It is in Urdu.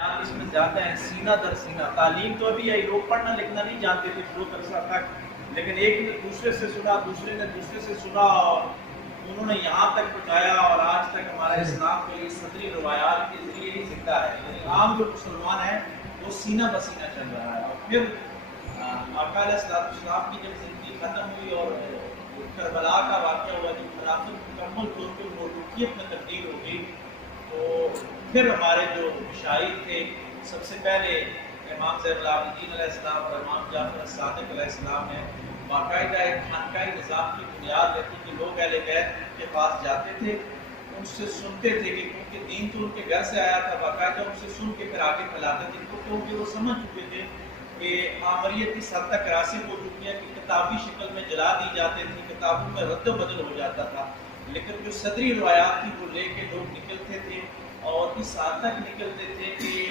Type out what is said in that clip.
آپ اس میں زیادہ ہیں سینہ در سینہ. تعلیم تو ابھی ہے، لوگ پڑھنا لکھنا نہیں جانتے تھے بہت عرصہ تک، لیکن ایک نے دوسرے سے سنا، دوسرے نے دوسرے سے سنا، اور انہوں نے یہاں تک پہنچایا. اور آج تک ہمارا اسلام کو یہ صدری روایات کے ذریعے ہی زندہ ہے. یعنی عام جو مسلمان ہیں وہ سینہ بسینہ چل رہا ہے. اور پھر آقا علیہ السلام کی جب زندگی ختم ہوئی اور کربلا کا واقعہ ہوا، جب خلافت مکمل طور پہ ملوکیت میں تبدیل ہو گئی، تو پھر ہمارے جو مشاہیر تھے، سب سے پہلے امام زین العابدین علیہ السلام اور امام جعفر الصادق علیہ السلام نے باقاعدہ ایک خانقاہی نظام کی بنیاد رکھی کہ لوگ اہل بیت کے پاس جاتے تھے، ان سے سنتے تھے، کہ کیونکہ دین تو ان کے گھر سے آیا تھا، باقاعدہ ان سے سن کے پھر آگے پھیلاتے تھے. کیونکہ وہ سمجھ چکے تھے کہ آمریت اس حد تک راسخ ہو چکی ہے کہ کتابی شکل میں جلا دی جاتی تھی، کتابوں میں رد و بدل ہو جاتا تھا، لیکن جو صدری روایات تھی وہ لے کے لوگ نکلتے تھے، اور اس حد تک نکلتے تھے کہ